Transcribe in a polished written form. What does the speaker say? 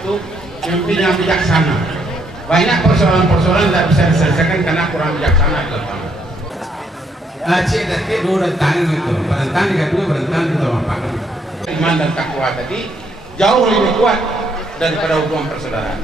itu pemimpin yang bijaksana. Banyak persoalan-persoalan tidak bisa diselesaikan karena kurang bijaksana di lapangan. Aceh tadi dua rentang itu, rentang kedua rentang itu apa? Iman dan takwa tadi jauh lebih kuat daripada hubungan persaudaraan.